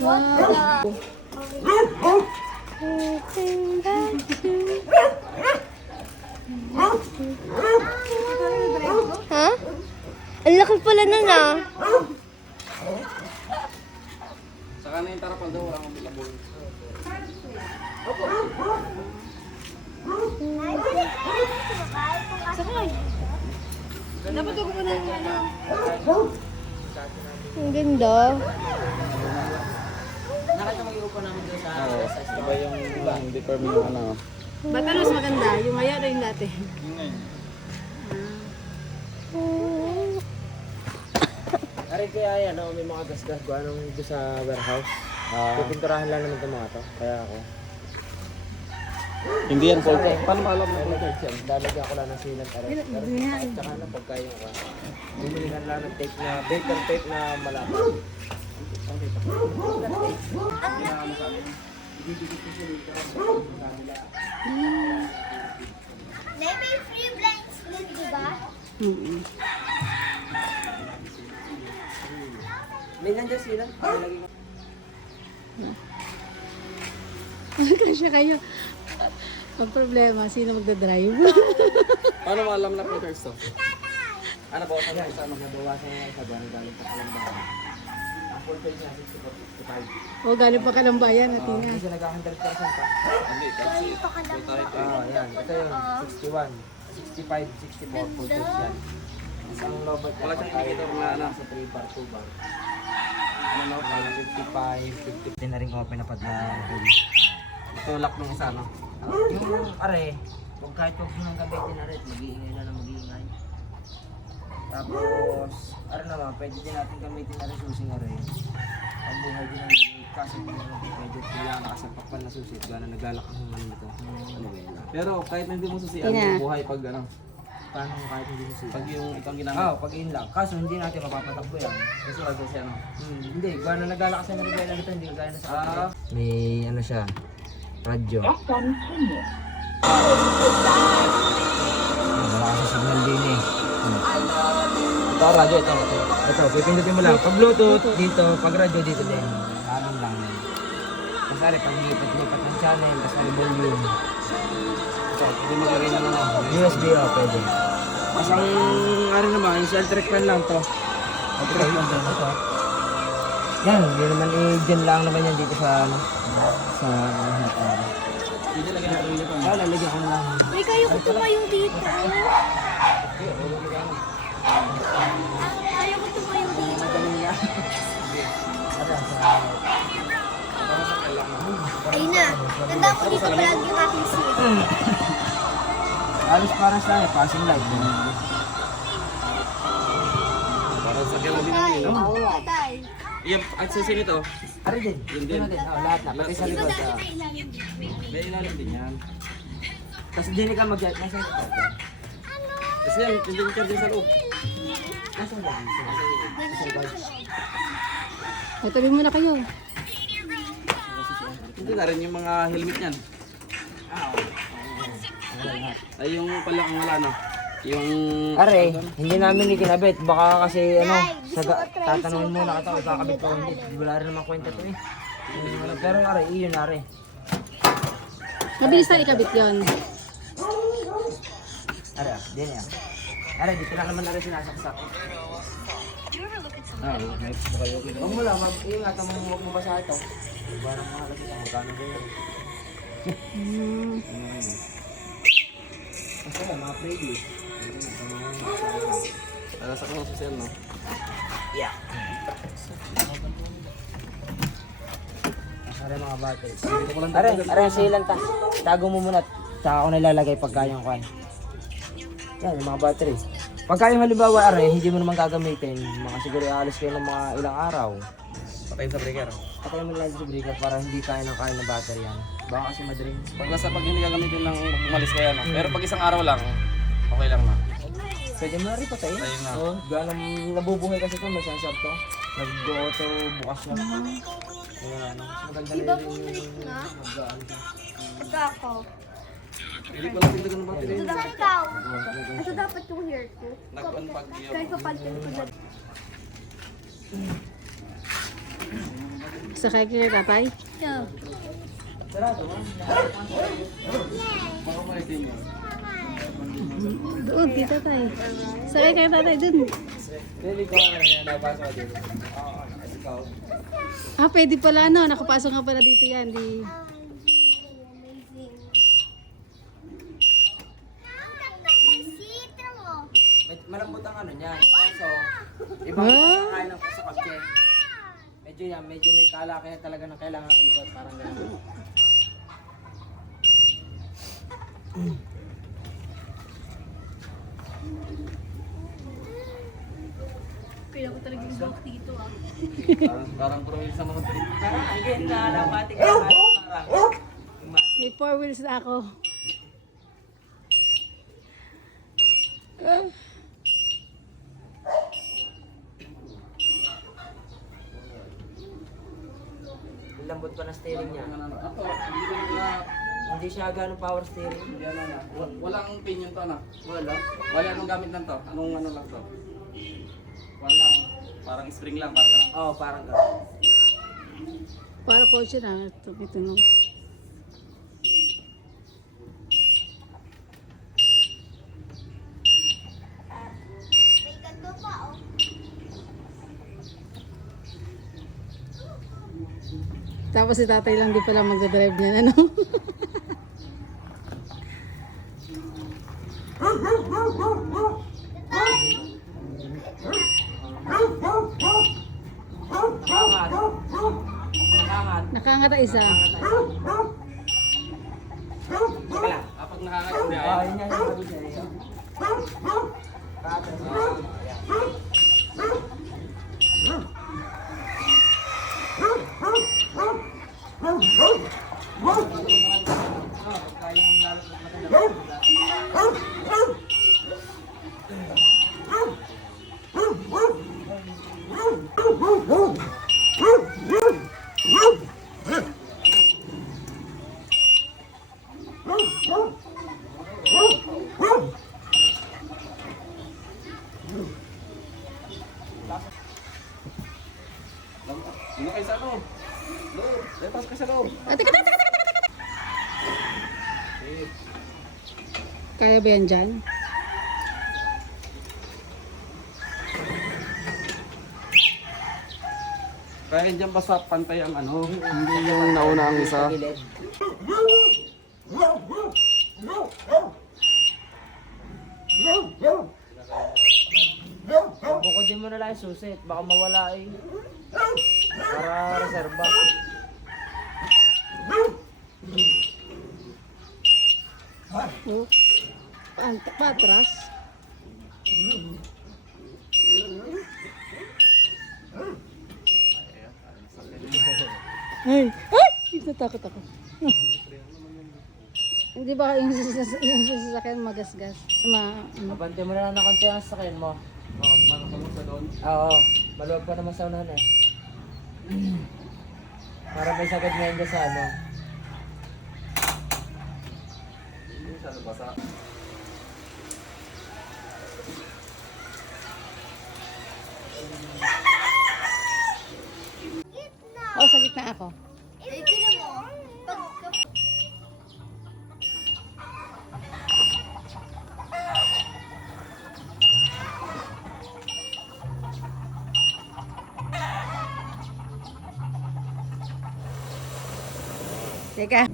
Wow. Ha? Ang laki pala nun ah. Saka na yung tarapan daw, wala akong bilabong. Dapat ako po ng ano. Ang ganda. Nakita mo yung upo namin doon sa Iba yung deeper mo yung ano. Ba't ano mas maganda? Yung maya na yung dati. Aray kaya yan, may mga gas-gas ko anong dito sa warehouse. Pupinturahan lang naman itong mga to. Kaya ako. Hindi yan full coat. Paano maalam mo full coat yan? Lalagyan ko lang ng sealant aray. At saka na pagka yung bumili ka lang ng tape na, baker tape na malapit. May free blinds din, di ba? May nandiyan sealant. Lagi mo. Kasi kayo. Ang problema, sino magdadrive? Paano maalam na full coat to? Ano ba? Ano Yan, nabawasan niya sa buwan galing pa kalambahan. Ang full page niya, 65. O, galing pa kalambayan at Hindi nga. siya nag-100% pa. Hindi, kasi full tayo. Yan. Ito yung 61, 65, 64, full page yan. Isang lobot Wala siyang indicator na ano. sa 3 bar, 2 bar. Ano, 55, 50 na rin ko pinapadla. Ito lock ng isa, no? Yung are, kung kahit huwag mo nang gamitin na rin, mag-iingay na lang mag-iingay. Tapos, are naman, pwede din natin gamitin na rin susing are. Ang buhay din ng kaso medyo kailangan nakasapak pa na susit. Gano'n naglalak ang ano nito. Ano ba yun? Pero kahit hindi mo susian, Tina. buhay pag ano. Paano kahit hindi susit? Pag yung itong ginamit. Pag in lang. Kaso hindi natin mapapatakbo yan. Kasi wala siya, ano. Hindi, gano'n naglalak sa nilagay na ito, hindi gaya na sa Ah. May ano siya, radyo. Wala kasi signal din eh. Ito radyo, ito. Ito, pipindutin mo lang. Pag Bluetooth, dito. Pag radyo, dito din. Amin lang yan. Tapos ari, pag lipat-lipat ng channel, tapos may volume. Ito, hindi maglagay na ano. USB, pwede. Tapos ang ano naman, yung electric fan lang to. Electric fan din. Ito. Yan, hindi naman dyan lang naman yan dito sa ano. Sa Hindi lagay na ulit ito. lalagyan ko na lang. May kayo ko tumayo dito. Ayaw ko tumayo dito. Ayun na. Tanda ko dito palagi yung aking seat. Alos parang sa akin, passing light. Para sa kailan din ang ino. Oo, tay. Yung access nito, Ari din. Yun din. Ito na din. Lahat na. Pati sa likod. may ilalim din yan. Tapos hindi ka mag-jet. Nasa ito. Kasi yan, hindi ko charge sa loob. Nasa ba? Nasa likod. O, tabi muna kayo. Hindi na rin yung mga helmet niyan. Ay yung pala ang wala no. Yung Are, hindi namin ikinabit. Baka kasi ano, tatanungin muna ka kakabit ko hindi. Wala rin naman kwenta to eh. Pero are, iyon are. Mabilis na ikabit yun. Are, din yan. Are, dito na naman are sinasaksak. may okay. Huwag mo lang, ingatan mo, huwag mo basa ito. Parang mahalaga ito, magkano din yun. Kasi yan, mga preview. Para sa kanya social no. Yeah. Are mga batteries. Are, silan ta. Tago mo muna. Tsaka ako nilalagay pagka yung kwan. Yan, yung mga batteries. Pagka yung halimbawa, are, hindi mo naman gagamitin. Mga siguro alis kayo ng mga ilang araw. Patayin sa breaker. Patay mo lang sa breaker para hindi kaya ng battery yan. Baka kasi madaling. Pag hindi gagamitin ng umalis kaya no. Pero pag isang araw lang, okay lang na. Pwede mo na rin patayin. Patayin na. Oo, ganang nabubuhay kasi ito, may sensor to. Nag-auto, bukas na. Ayan, mas maganda Di ba rin bumalik na? mag-ano siya. Ito ako. Hindi ko lang tindagan ng battery. Ito dapat ikaw. Ito dapat yung hair ko. Nag-on pag yun. Kaya kapag ko na. Sakay kayo tatay? Yeah. Sarado mo. Baka malitin yun. Doon, dito tatay. Sakay kayo tatay dun. Pwede ko nga napasok ka dito. Oo, ikaw. Ah, pwede pala ano. Nakapasok nga pala dito yan. Di... Malambot ang ano niyan. So, ibang kasakain ng sa kotse. Medyo may kalaki talaga na kailangan ikot. Parang gano'n. Kaya ko talaga yung block dito ah. Parang province ng mga trip. Parang ang ganda na pati ka parang. May 4 wheels na ako. Lambot pa na steering niya. Ako, hindi ko na... Hindi siya gano'ng power steering. Hindi ano na. Walang pinion to anak. Wala. Wala anong gamit lang to. Anong ano lang to. Walang. Parang spring lang. Parang ganun. Oo, parang gano'n. Para kotse na. Ito no. May ganto pa oh. Tapos si tatay lang di pala magdadrive niyan, ano? Nakangat. Nakangat. Nakangata isa. Teka lang. Kapag nakakaya. Oo, yun yan yung sabi niya. Sino kayo sa ano? Loob. Lepas ka sa loob. Teka. Kaya ba yan dyan? Kaya dyan basta pantay ang ano. Hindi yung nauna ang isa. Gilid. Bukodin mo na lang yung susit. Baka mawala eh. Para reserva. Oh. Patras. Ay! Natakot ako. Hindi ba yung sasakyan magasgas? Abante mo na lang na konti ang sakyan mo. Sa doon. Oo. Maluwag pa naman sa unahan eh. Para may sagad ngayon dyan sa ano. Hindi siya nabasa. Oh, sa gitna ako. Eh, tignan mo. Pag... Teka.